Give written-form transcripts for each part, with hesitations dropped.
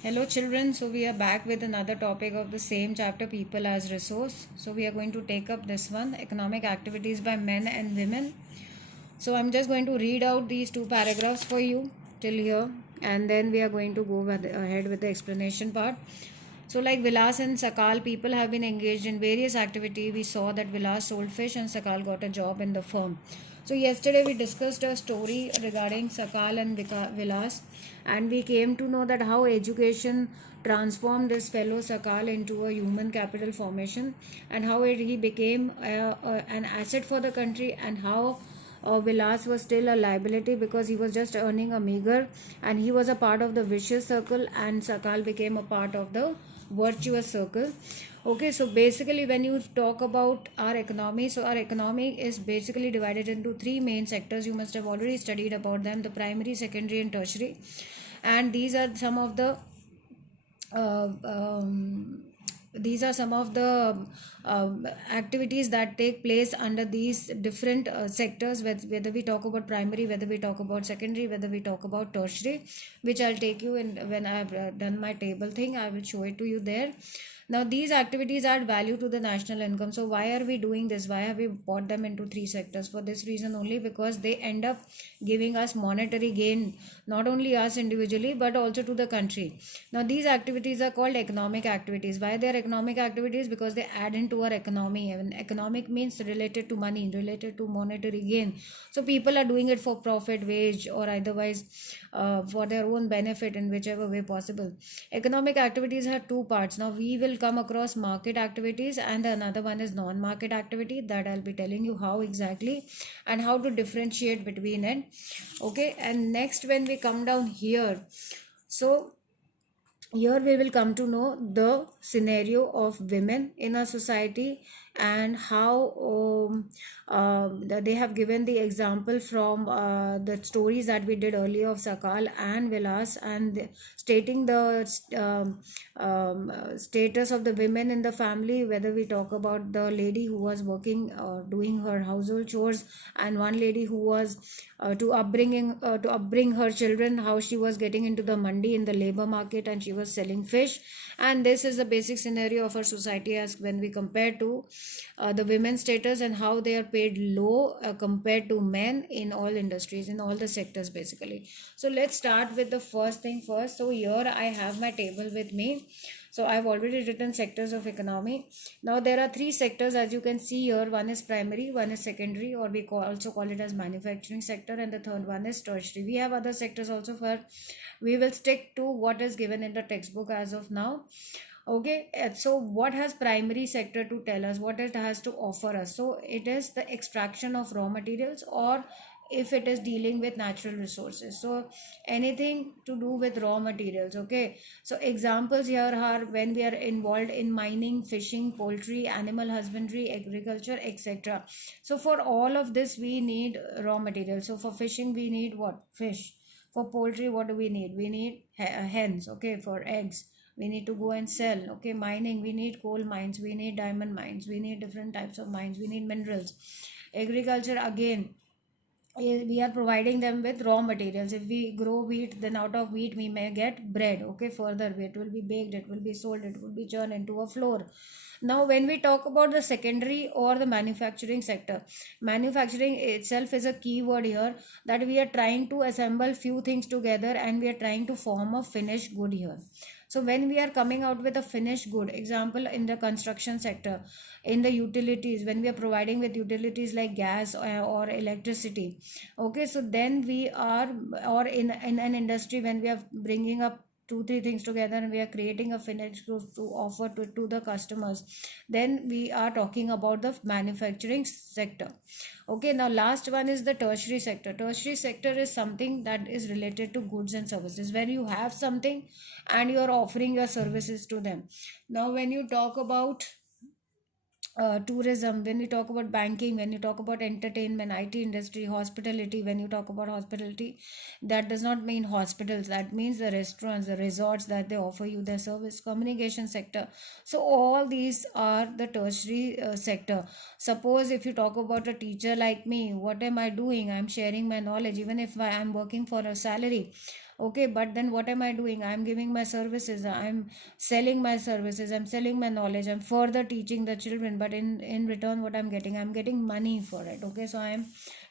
Hello children, so we are back with another topic of the same chapter, people as resource. So we are going to take up this one, economic activities by men and women. So I'm just going to read out these two paragraphs for you till here, and then we are going to go ahead with the explanation part. So like Vilas and Sakal, people have been engaged in various activity. We saw that Vilas sold fish and Sakal got a job in the firm. So yesterday we discussed a story regarding Sakal and Vilas, and we came to know that how education transformed this fellow Sakal into a human capital formation, and how he became an asset for the country, and how Vilas was still a liability because he was just earning a meager, and he was a part of the vicious circle, and Sakal became a part of the virtuous circle. Okay, so basically when you talk about our economy, so our economy is basically divided into three main sectors. You must have already studied about them: the primary, secondary, and tertiary. And uh, um, these are some of the activities that take place under these different sectors, whether we talk about primary, whether we talk about secondary, whether we talk about tertiary, which I'll take you in when I've done my table thing. I will show it to you there. Now these activities add value to the national income. So why are we doing this? Why have we bought them into three sectors? For this reason only, because they end up giving us monetary gain, not only us individually but also to the country. Now these activities are called economic activities. Why they are economic activities? Because they add into our economy, and economic means related to money, related to monetary gain. So people are doing it for profit, wage, or otherwise for their own benefit in whichever way possible. Economic activities have two parts. Now we will come across market activities, and another one is non-market activity, that I'll be telling you how exactly and how to differentiate between it. Okay, and next when we come down here, so here we will come to know the scenario of women in a society, and how they have given the example from the stories that we did earlier of Sakal and Vilas, and stating the status of the women in the family, whether we talk about the lady who was working or doing her household chores, and one lady who was to upbring her children, how she was getting into the mandi in the labor market, and she was selling fish. And this is the basic scenario of our society, as when we compare to the women's status, and how they are paid low compared to men in all industries, in all the sectors basically. So let's start with the first thing first. So here I have my table with me. So I've already written sectors of economy. Now there are three sectors, as you can see here. One is primary, one is secondary, or we also call it as manufacturing sector, and the third one is tertiary. We have other sectors also, for we will stick to what is given in the textbook as of now. Okay, so what has primary sector to tell us, what it has to offer us? So it is the extraction of raw materials, or if it is dealing with natural resources, so anything to do with raw materials. Okay, so examples here are when we are involved in mining, fishing, poultry, animal husbandry, agriculture, etc. So for all of this we need raw materials. So for fishing we need what? Fish. For poultry, what do we need? We need hens. Okay, for eggs we need to go and sell. Okay, mining, we need coal mines, we need diamond mines, we need different types of mines, we need minerals. Agriculture, again, we are providing them with raw materials. If we grow wheat, then out of wheat we may get bread. Okay, further it will be baked, it will be sold, it will be churned into a flour. Now when we talk about the secondary or the manufacturing sector, manufacturing itself is a key word here, that we are trying to assemble few things together, and we are trying to form a finished good here. So when we are coming out with a finished good, example in the construction sector, in the utilities, when we are providing with utilities like gas or electricity. Okay, so then we are, or in an industry, when we are bringing up two three things together and we are creating a finished good to offer to the customers, then we are talking about the manufacturing sector. Okay, now last one is the tertiary sector. Tertiary sector is something that is related to goods and services, where you have something and you are offering your services to them. Now when you talk about tourism, when you talk about banking, when you talk about entertainment, IT industry, hospitality, when you talk about hospitality, that does not mean hospitals, that means the restaurants, the resorts that they offer you their service. Communication sector, so all these are the tertiary sector. Suppose if you talk about a teacher like me, what am I doing? I'm sharing my knowledge, even if I'm working for a salary. Okay, but then what am I doing? I'm giving my services, I'm selling my services, I'm selling my knowledge, I'm further teaching the children, but in return what I'm getting money for it. Okay, so I'm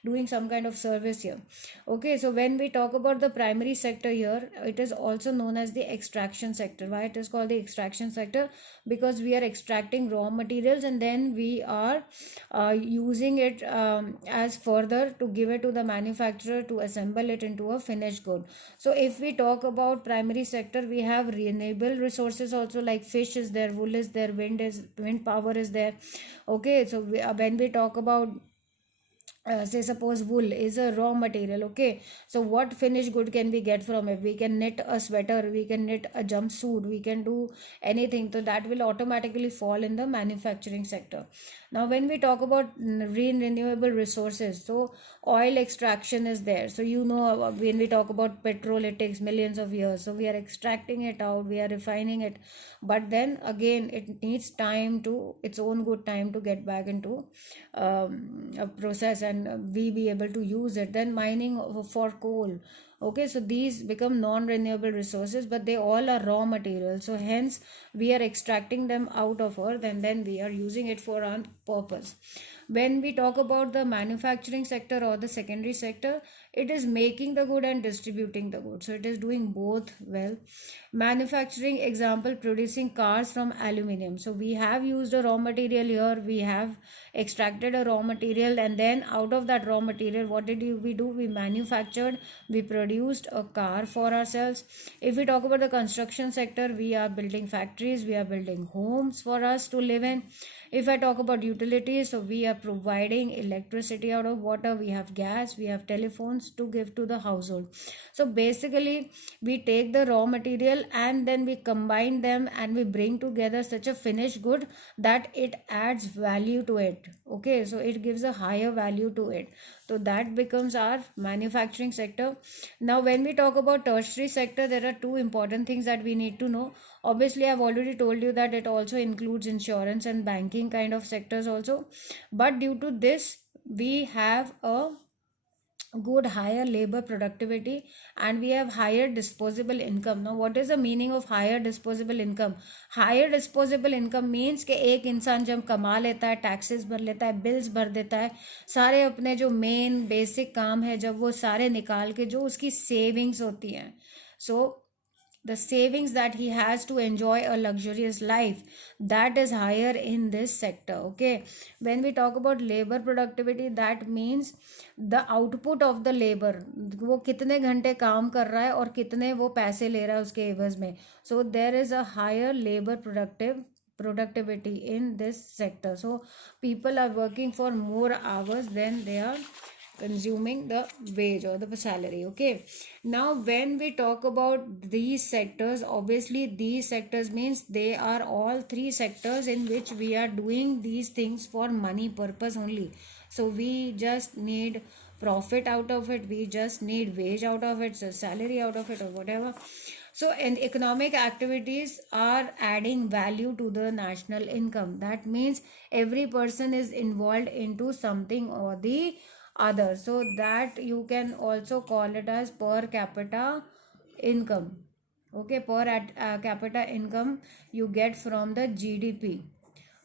doing some kind of service here. Okay, so when we talk about the primary sector here, it is also known as the extraction sector. Why it is called the extraction sector? Because we are extracting raw materials and then we are using it as further to give it to the manufacturer to assemble it into a finished good. So if we talk about primary sector, we have renewable resources also, like fish is there, wool is there, wind power is there. Okay, so when we talk about say suppose wool is a raw material. Okay, so what finished good can we get from it? We can knit a sweater, we can knit a jumpsuit, we can do anything, so that will automatically fall in the manufacturing sector. Now when we talk about renewable resources, so oil extraction is there. So when we talk about petrol, it takes millions of years, so we are extracting it out, we are refining it, but then again it needs time, to its own good time, to get back into a process and we be able to use it. Then mining for coal. Okay, so these become non-renewable resources, but they all are raw materials, so hence we are extracting them out of earth and then we are using it for our purpose. When we talk about the manufacturing sector or the secondary sector, it is making the good and distributing the good, so it is doing both well. Manufacturing example, producing cars from aluminum. So we have used a raw material here, we have extracted a raw material, and then out of that raw material, what did we do? We manufactured, we produced a car for ourselves. If we talk about the construction sector, we are building factories, we are building homes for us to live in. If I talk about utilities, so we are providing electricity out of water, we have gas, we have telephones to give to the household. So basically we take the raw material and then we combine them and we bring together such a finished good that it adds value to it. Okay, so it gives a higher value to it, so that becomes our manufacturing sector. Now when we talk about tertiary sector, there are two important things that we need to know. Obviously I've already told you that it also includes insurance and banking kind of sectors also, but due to this we have a good higher labor productivity and we have higher disposable income. Now what is the meaning of higher disposable income? Higher disposable income means कि एक इंसान जब कमा लेता है, taxes भर लेता है, बिल्स भर देता है, सारे अपने जो मेन बेसिक काम है जब वो सारे निकाल के जो उसकी सेविंग्स होती हैं, सो the savings that he has to enjoy a luxurious life, that is higher in this sector. Okay, when we talk about labor productivity, that means the output of the labor, वो कितने घंटे काम कर रहा है और कितने वो पैसे ले रहा है उसके एवज में. So there is a higher labor productivity in this sector, so people are working for more hours than they are consuming the wage or the salary. Okay, now when we talk about these sectors, obviously these sectors means they are all three sectors in which we are doing these things for money purpose only. So we just need profit out of it, we just need wage out of it, so salary out of it or whatever. So and economic activities are adding value to the national income. That means every person is involved into something or the other, so that you can also call it as per capita income. Okay, capita income you get from the GDP.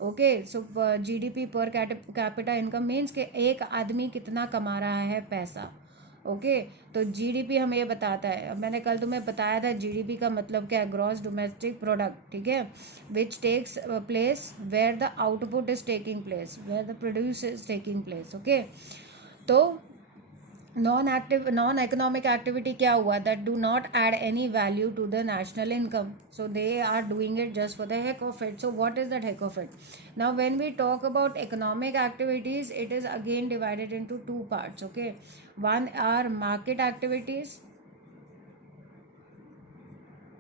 Okay, so GDP per capita income means कि एक आदमी कितना कमा रहा है पैसा. Okay, तो GDP हमें ये बताता है. अब मैंने कल तुम्हें बताया था GDP का मतलब क्या है, ग्रॉस डोमेस्टिक प्रोडक्ट. ठीक है, which takes place where the output is taking place, where the produce is taking place. Okay, तो नॉन इकोनॉमिक एक्टिविटी क्या हुआ, that do not add any value to the national income, so they are doing it just for the heck of it. So what is that heck of it? Now when we talk about economic activities, it is again divided into two parts. Okay, one are market activities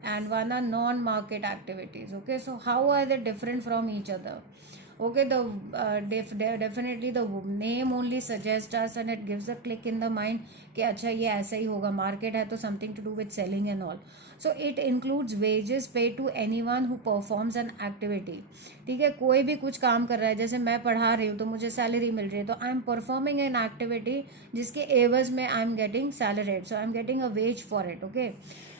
and one are non-market activities. Okay, so how are they different from each other? Okay, the definitely the name only suggests us and it gives a click in the mind कि अच्छा ये ऐसा ही होगा, market है तो something to do with selling and all. So it includes wages paid to anyone who performs an activity. ठीक है, कोई भी कुछ काम कर रहा है, जैसे मैं पढ़ा रही हूँ तो मुझे सैलरी मिल रही है, तो I am performing an activity जिसके एवज में I am getting salaried, so I am getting a ways for it. Okay,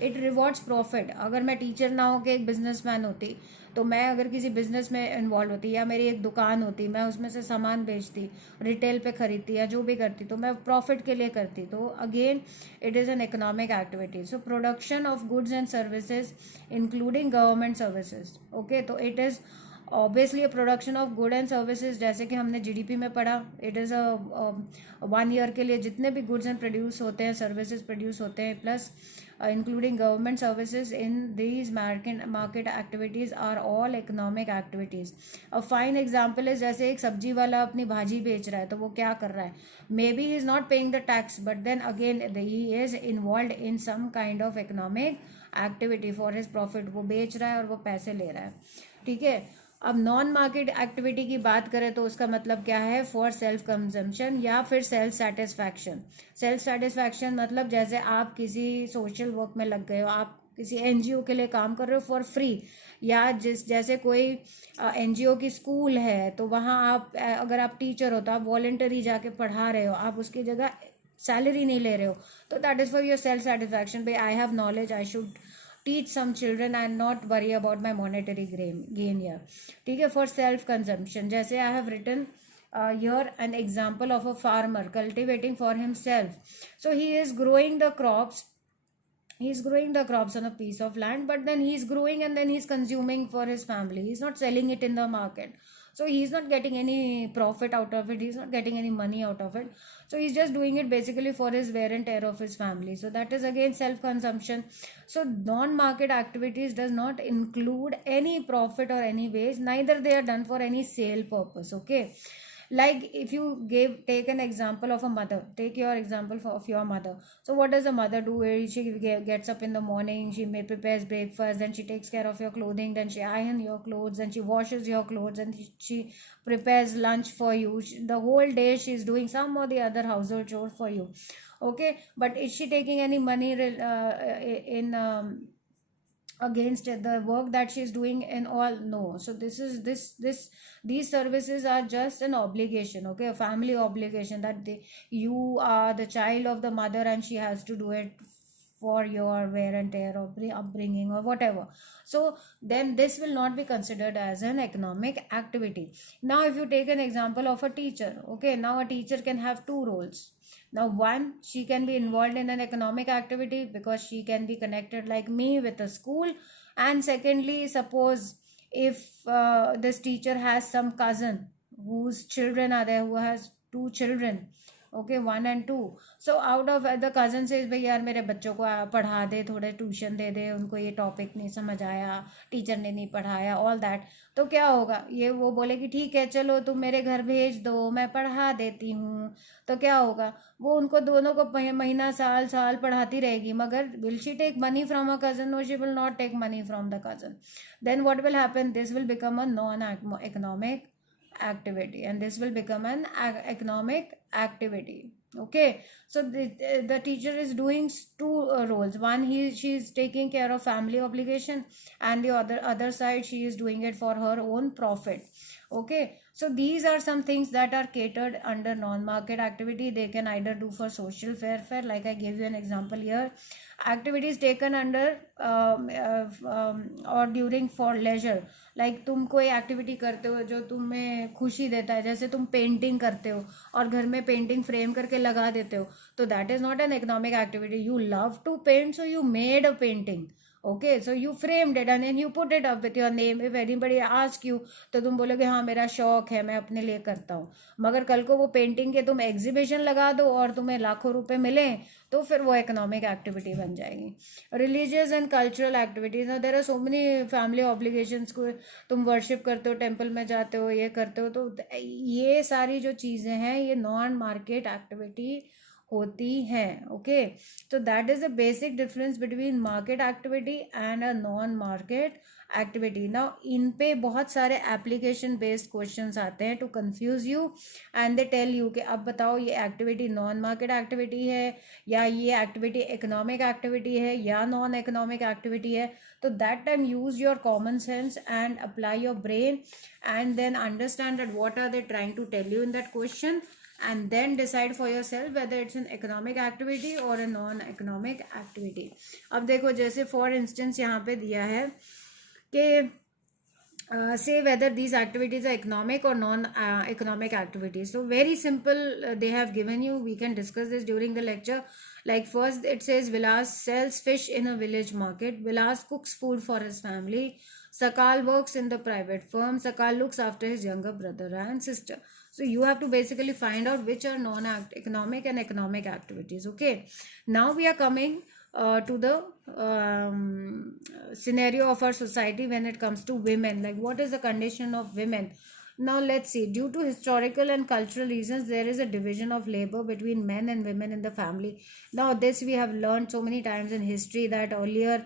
it rewards profit. अगर मैं टीचर ना हो के एक बिजनेसमैन होती, तो मैं अगर किसी बिजनेस में इन्वॉल्व होती या मेरी एक दुकान होती, मैं उसमें से सामान बेचती, रिटेल पे खरीदती या जो भी करती, तो मैं प्रॉफिट के लिए करती. तो again it is an economic activity. So production of goods and services including government services. Okay, तो it is obviously production of good and services, जैसे कि हमने जीडीपी में पढ़ा, इट इज़ अ 1 ईयर के लिए जितने भी गुड्स एंड प्रोड्यूस होते हैं, सर्विसेज प्रोड्यूस होते हैं, plus including government services in these market activities are all economic activities. A fine example is, जैसे एक सब्जी वाला अपनी भाजी बेच रहा है, तो वो क्या कर रहा है, maybe he is not paying the tax, but then again he is involve in some kind of economic activity for his profit. वो बेच रहा है और वो पैसे ले रहा है. ठीक है, अब नॉन मार्केट एक्टिविटी की बात करें तो उसका मतलब क्या है, फॉर सेल्फ कंजम्पशन या फिर सेल्फ सेटिस्फैक्शन. सेल्फ सेटिस्फैक्शन मतलब जैसे आप किसी सोशल वर्क में लग गए हो, आप किसी एनजीओ के लिए काम कर रहे हो फॉर फ्री, या जैसे कोई एनजीओ की स्कूल है, तो वहाँ आप अगर आप टीचर हो तो आप वॉलंटरी जाके पढ़ा रहे हो, आप उसकी जगह सैलरी नहीं ले रहे हो, तो that is for your self satisfaction. भाई I have knowledge, I should teach some children and not worry about my monetary gain here. ठीक है, for self consumption, जैसे I have written here an example of a farmer cultivating for himself. So he is growing the crops, he's growing the crops on a piece of land, but then he's growing and then he's consuming for his family, he's not selling it in the market, so he's not getting any profit out of it, he's not getting any money out of it, so he's just doing it basically for his wear and tear of his family. So that is again self consumption. So non market activities does not include any profit or any waste, neither they are done for any sale purpose. Okay, like if you take an example of a mother, take your example of your mother. So what does a mother do? She gets up in the morning, she prepares breakfast, then she takes care of your clothing, then she irons your clothes, then she washes your clothes, and she prepares lunch for you. The whole day she is doing some or the other household chores for you. Okay, but is she taking any money in against the work that she's doing and all? No. So these services are just an obligation, okay, a family obligation, that you are the child of the mother and she has to do it for your wear and tear or upbringing or whatever. So then this will not be considered as an economic activity. Now if you take an example of a teacher, okay, now a teacher can have two roles. Now one, she can be involved in an economic activity because she can be connected like me with a school. And secondly, suppose if this teacher has some cousin whose children are there, who has two children, okay, 1 and 2. So out of the cousin says, भाई यार मेरे बच्चों को पढ़ा दे, थोड़े tuition दे दे, उनको ये topic नहीं समझ आया, टीचर ने नहीं पढ़ाया, ऑल दैट. तो क्या होगा, ये वो बोलेगी ठीक है चलो तुम मेरे घर भेज दो, मैं पढ़ा देती हूँ. तो क्या होगा, वो उनको दोनों को महीना साल साल पढ़ाती रहेगी, मगर will she take money from a cousin? No, she will not take money from the cousin. Then what will happen, this will become a non economic activity, and this will become an economic activity. Okay, so the teacher is doing two roles. One, she is taking care of family obligation, and the other side she is doing it for her own profit. Okay, so these are some things that are catered under non-market activity. They can either do for social welfare, like I gave you an example here, activities taken under or during for leisure, like तुम कोई activity करते हो जो तुम्हें खुशी देता है, जैसे तुम पेंटिंग करते हो और घर में पेंटिंग फ्रेम करके लगा देते हो, तो that is not an economic activity. You love to paint, so you made a painting. Okay, so you framed it and then you put it up with your name. If anybody ask you, तो तुम बोलोगे हाँ मेरा शौक है, मैं अपने लिए करता हूँ. मगर कल को वो पेंटिंग के तुम एग्जीबिशन लगा दो और तुम्हें लाखों रुपए मिले, तो फिर वो इकोनॉमिक एक्टिविटी बन जाएगी. Religious and cultural activities, there are so many family obligations. को तुम वर्शिप करते हो, टेम्पल में जाते हो, ये करते हो, तो ये सारी जो चीज़ें हैं ये नॉन मार्केट एक्टिविटी होती हैं. ओके, तो that is the basic difference between market activity and a non market activity. Now इन पे बहुत सारे एप्लीकेशन बेस्ड क्वेश्चंस आते हैं to confuse you, and they tell you कि अब बताओ ये एक्टिविटी नॉन मार्केट एक्टिविटी है, या ये एक्टिविटी इकोनॉमिक एक्टिविटी है, या नॉन इकोनॉमिक एक्टिविटी है. तो that time use your common sense and apply your brain, and then understand that what are they trying to tell you in that question, and then decide for yourself whether it's an economic activity or a non-economic activity. अब देखो जैसे for instance यहाँ पे दिया है कि say whether these activities are economic or non-economic activities. So very simple, they have given you. We can discuss this during the lecture. Like first it says Vilas sells fish in a village market. Vilas cooks food for his family. Sakal works in the private firm. Sakal looks after his younger brother and sister. So you have to basically find out which are non-economic and economic activities. Okay. Now we are coming to the scenario of our society when it comes to women. Like what is the condition of women? Now let's see. Due to historical and cultural reasons, there is a division of labor between men and women in the family. Now this we have learned so many times in history, that earlier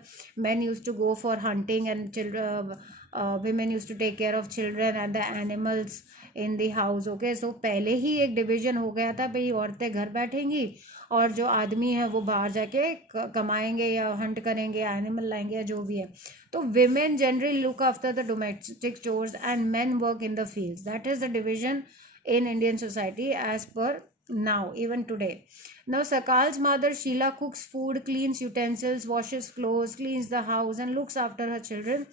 men used to go for hunting and children, women used to take care of children and the animals in the house. Okay, so पहले ही एक division हो गया था, भाई औरतें घर बैठेंगी और जो आदमी है वो बाहर जाके कमाएंगे या हंट करेंगे, एनिमल लाएंगे या जो भी है. तो women generally look after the domestic chores and men work in the fields. That is the division in Indian society as per now, even today. Now Sakal's mother Sheila cooks food, cleans utensils, washes clothes, cleans the house and looks after her children.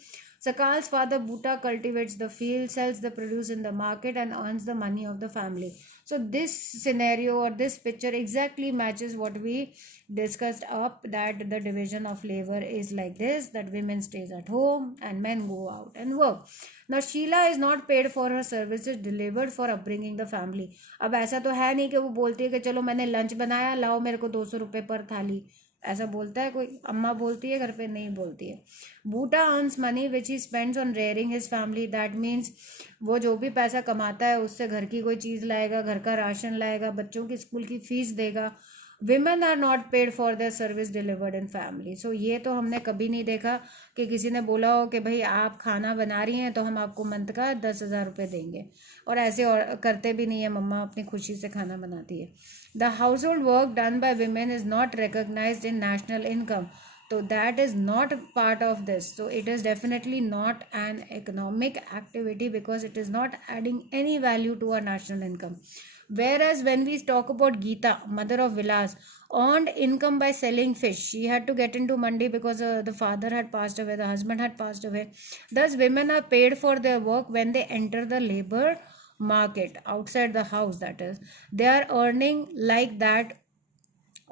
Sakal's father Bhuta cultivates the field, sells the produce in the market and earns the money of the family. So this scenario or this picture exactly matches what we discussed up, that the division of labor is like this, that women stays at home and men go out and work. Now Sheila is not paid for her services delivered for upbringing the family. अब ऐसा तो है नहीं कि वो बोलती है कि चलो मैंने लंच बनाया, लाओ मेरे को 200 रुपये पर थाली. ऐसा बोलता है कोई? अम्मा बोलती है घर पे? नहीं बोलती है. Buta earns money which he spends on rearing his family. That means वो जो भी पैसा कमाता है उससे घर की कोई चीज़ लाएगा, घर का राशन लाएगा, बच्चों की स्कूल की फीस देगा. Women are not paid for their service delivered in family. So ये तो हमने कभी नहीं देखा कि किसी ने बोला हो कि भाई आप खाना बना रही हैं तो हम आपको मंथ का 10,000 रुपये देंगे. और ऐसे और करते भी नहीं है, मम्मा अपनी खुशी से खाना बनाती है. The household work done by women is not recognised in national income. So that is not part of this. So it is definitely not an economic activity because it is not adding any value to our national income. Whereas when we talk about Geeta, mother of Vilas, earned income by selling fish. She had to get into mandi because the father had passed away, the husband had passed away. Thus women are paid for their work when they enter the labor market outside the house. That is, they are earning like that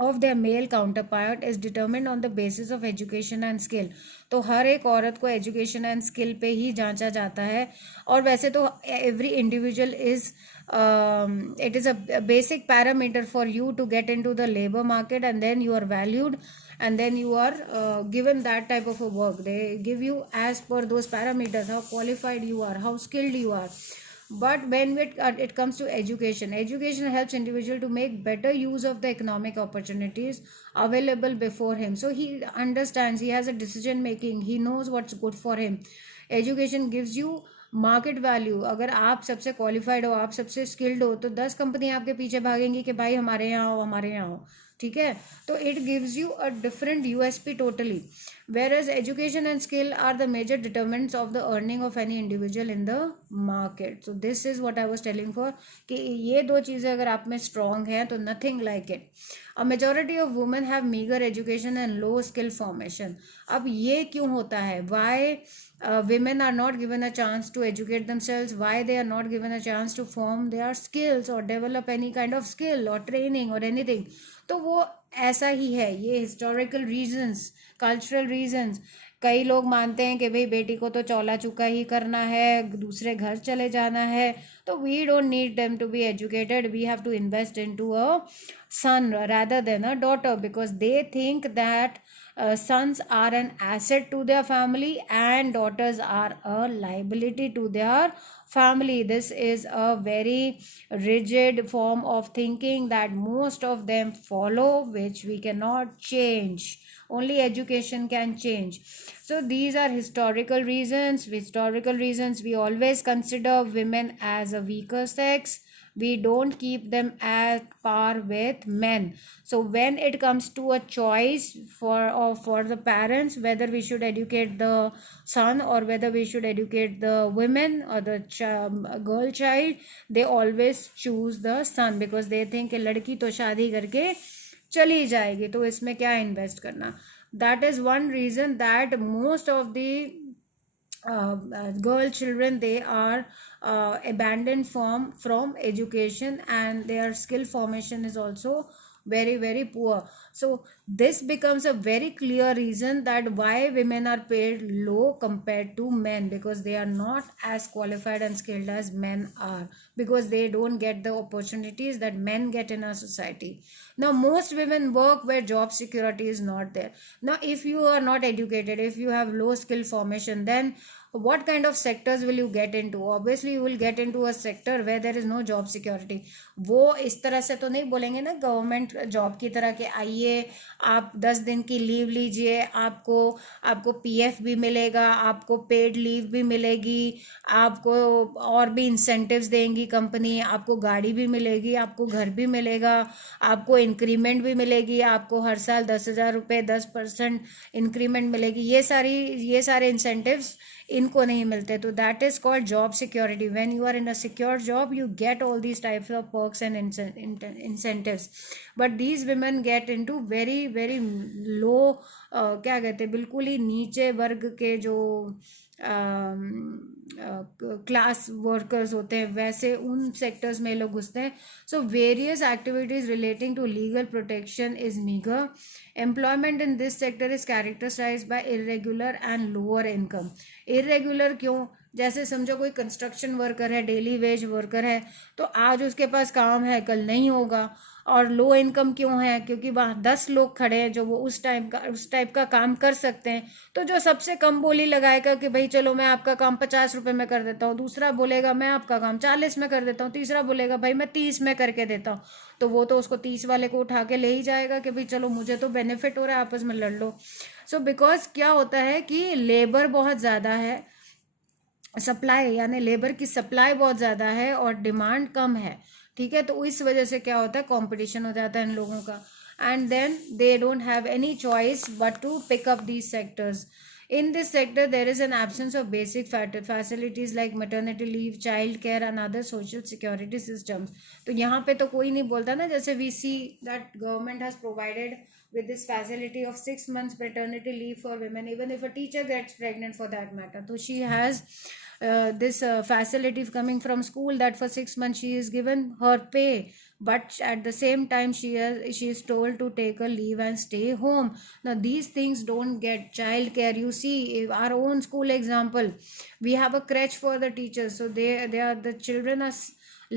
of their male counterpart is determined on the basis of education and skill. तो हर एक औरत को education and skill पे ही जांचा जाता है. और वैसे तो every individual is it is a basic parameter for you to get into the labor market, and then you are valued, and then you are given that type of a work. They give you as per those parameters, how qualified you are, how skilled you are. But when it comes to education, education helps individual to make better use of the economic opportunities available before him. So he understands, he has a decision making, he knows what's good for him. Education gives you market value. अगर आप सबसे qualified हो, आप सबसे skilled हो, तो 10 company आपके पीछे भागेंगी कि भाई हमारे यहाँ आओ, हमारे यहाँ आओ. ठीक है, तो it gives you a different USP totally. Whereas education and skill are the major determinants of the earning of any individual in the market. So this is what I was telling for, कि ये दो चीज़ें अगर आप में strong हैं तो nothing like it. A majority of women have meager education and low skill formation. अब ये क्यों होता है? Why women are not given a chance to educate themselves? Why they are not given a chance to form their skills or develop any kind of skill or training or anything? तो वो ऐसा ही है. ये historical reasons, cultural reasons. कई लोग मानते हैं कि भाई बेटी को तो चौला चुका ही करना है, दूसरे घर चले जाना है, तो we don't need them to be educated. We have to invest into a son rather than a daughter, because they think that sons are an asset to their family and daughters are a liability to their family. This is a very rigid form of thinking that most of them follow, which we cannot change. Only education can change. So these are historical reasons. Historical reasons, we always consider women as a weaker sex. We don't keep them at par with men. So when it comes to a choice for the parents, whether we should educate the son or whether we should educate the women or the girl child, they always choose the son, because they think कि लड़की तो शादी करके चली जाएगी, तो इसमें क्या इन्वेस्ट करना. That is one reason that most of the girl children, they are abandoned from education, and their skill formation is also very very poor. So this becomes a very clear reason that why women are paid low compared to men, because they are not as qualified and skilled as men are, because they don't get the opportunities that men get in our society. Now most women work where job security is not there. Now if you are not educated, if you have low skill formation, then what kind of sectors will you get into? Obviously you will get into a sector where there is no job security. वो इस तरह से तो नहीं बोलेंगे ना government job की तरह के आइए आप 10 दिन की लीव लीजिए, आपको आपको पीएफ भी मिलेगा, आपको पेड लीव भी मिलेगी, आपको और भी इंसेंटिव्स देंगी कंपनी, आपको गाड़ी भी मिलेगी, आपको घर भी मिलेगा, आपको इंक्रीमेंट भी मिलेगी, आपको हर साल 10,000 रुपये 10% इंक्रीमेंट मिलेगी. ये सारे इंसेंटिव्स इनको नहीं मिलते. तो that is called job security. When you are in a secure job you get all these types of perks and incentives. But these women get into very very low, क्या कहते हैं, बिल्कुल ही नीचे वर्ग के जो क्लास वर्कर्स होते हैं, वैसे उन सेक्टर्स में लोग घुसते हैं. So various activities relating to legal protection is meagre. Employment in this sector is characterised by irregular and lower income. Irregular क्यों? जैसे समझो कोई कंस्ट्रक्शन वर्कर है, डेली वेज वर्कर है, तो आज उसके पास काम है, कल नहीं होगा. और लो इनकम क्यों है? क्योंकि वहाँ 10 लोग खड़े हैं जो वो उस टाइप का काम कर सकते हैं. तो जो सबसे कम बोली लगाएगा कि भाई चलो मैं आपका काम 50 रुपये में कर देता हूँ, दूसरा बोलेगा मैं आपका काम 40 में कर देता हूँ, तीसरा बोलेगा भाई मैं 30 में करके देता हूँ, तो वो तो उसको 30 वाले को उठा के ले ही जाएगा कि भाई चलो मुझे तो बेनिफिट हो रहा है, आपस में लड़ लो. सो बिकॉज क्या होता है कि लेबर बहुत ज़्यादा है, सप्लाई यानी लेबर की सप्लाई बहुत ज़्यादा है और डिमांड कम है. ठीक है, तो इस वजह से क्या होता है, कंपटीशन हो जाता है इन लोगों का. And then they don't have any choice but to pick up these sectors. In this sector, there is an absence of basic facilities like maternity leave, child care and other social security systems. तो यहाँ पे तो कोई नहीं बोलता ना, जैसे we see that government has provided with this facility of 6 months paternity leave for women, even if a teacher gets pregnant for that matter. So she has this facility coming from school that for 6 months she is given her pay, but at the same time she is told to take a leave and stay home. Now these things don't get. Child care, you see our own school example, we have a crèche for the teachers, so they are, the children are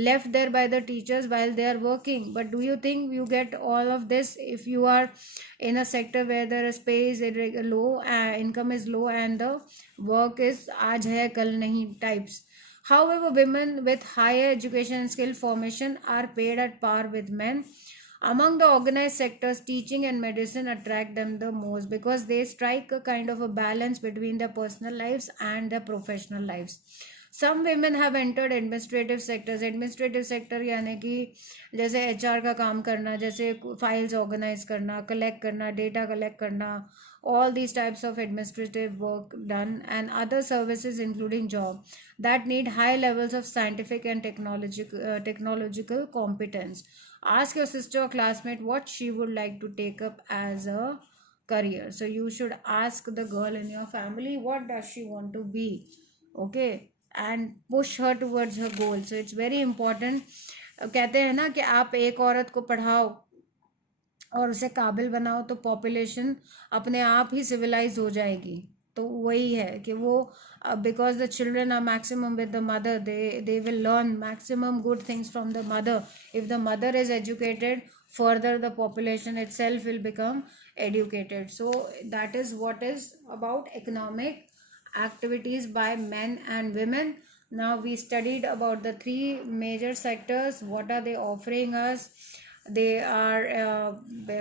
left there by the teachers while they are working. But do you think you get all of this if you are in a sector where there is pay is low, income is low, and the work is aaj hai kal nahi types? However, women with higher education and skill formation are paid at par with men. Among the organized sectors, teaching and medicine attract them the most because they strike a kind of a balance between their personal lives and their professional lives. Some women have entered administrative sectors. Administrative sector यानी कि जैसे HR का काम करना, जैसे files organise करना, collect करना, data collect करना, all these types of administrative work done, and other services including job that need high levels of scientific and technological competence. Ask your sister or classmate what she would like to take up as a career. So you should ask the girl in your family what does she want to be, okay, and push her towards her goal. So it's very important. कहते हैं ना कि आप एक औरत को पढ़ाओ और उसे काबिल बनाओ तो पॉपुलेशन अपने आप ही सिविलाइज हो जाएगी. तो वही है कि वो because the children are maximum with the mother, they will learn maximum good things from the mother. If the mother is educated, further the population itself will become educated. So that is what is about economic activities by men and women. Now we studied about the three major sectors. What are they offering us? They are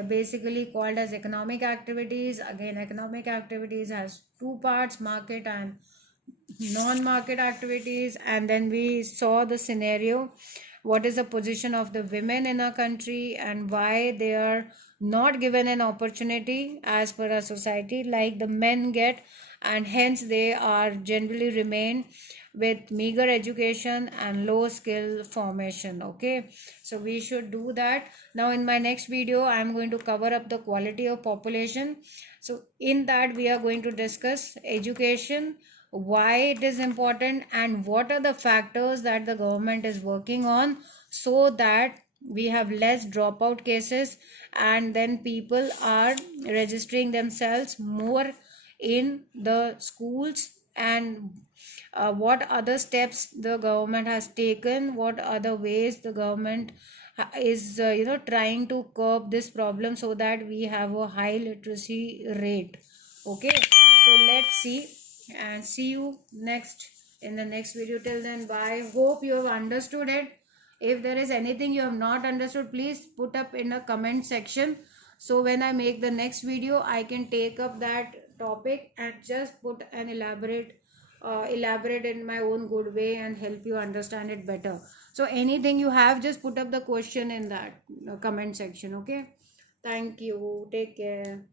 basically called as economic activities. Again, economic activities has two parts: market and non-market activities. And then we saw the scenario, what is the position of the women in our country and why they are not given an opportunity as per our society like the men get, and hence they are generally remain with meager education and low skill formation. Okay, so we should do that. Now in my next video I am going to cover up the quality of population. So in that we are going to discuss education, why it is important, and what are the factors that the government is working on so that we have less dropout cases, and then people are registering themselves more in the schools. And what other steps the government has taken, what other ways the government is trying to curb this problem so that we have a high literacy rate. Okay, so let's see, and see you next in the next video. Till then, bye. Hope you have understood it. If there is anything you have not understood, please put up in a comment section, so when I make the next video I can take up that topic and just put an elaborate in my own good way and help you understand it better. So anything you have, just put up the question in that comment section. Okay, thank you, take care.